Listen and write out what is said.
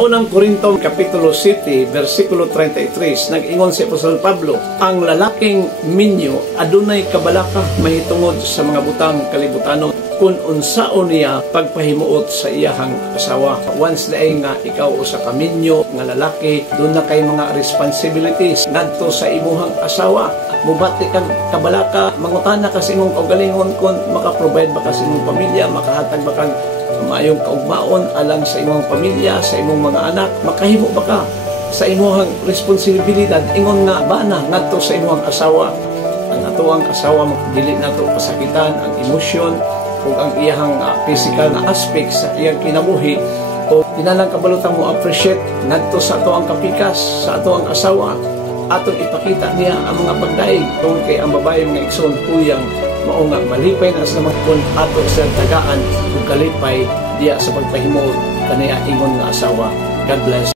Sa unang Korinto, Kapitulo 7, versikulo 33, nag-ingon si Apostol Pablo, ang lalaking minyo adunay kabalaka mahitungod sa mga butang kalibutanon kung unsaon niya pagpahimuot sa iyahang asawa. Once day nga ikaw usa ka minyo nga lalaki, doon na kay mga responsibilities ngadto sa imuhang asawa. Mubati kang kabalaka, mangutana ka sa imong kaugalingon kung makaprovide ba ka sa imong pamilya, makahatag ba kang maayong kaugmaon alang sa imong pamilya, sa imong mga anak, makahimo ba ka sa imong responsibilidad, ingon nga bana ngadto sa imong asawa. Ang atuang asawa dili nato pasakitan ang emosyon ug ang iyang physical na aspect sa iyang kinabuhi, o tinalang kabalutang mo appreciate ngadto sa atoang kapikas sa atoang asawa, atong ipakita niya ang mga pagdaig tungod kay ang babae mga igsoon kuyang mao nga malipay na sa magkon ato sa tagaan ug kalipay diya sa pagpahimuot kaniya ingon nga asawa. God bless.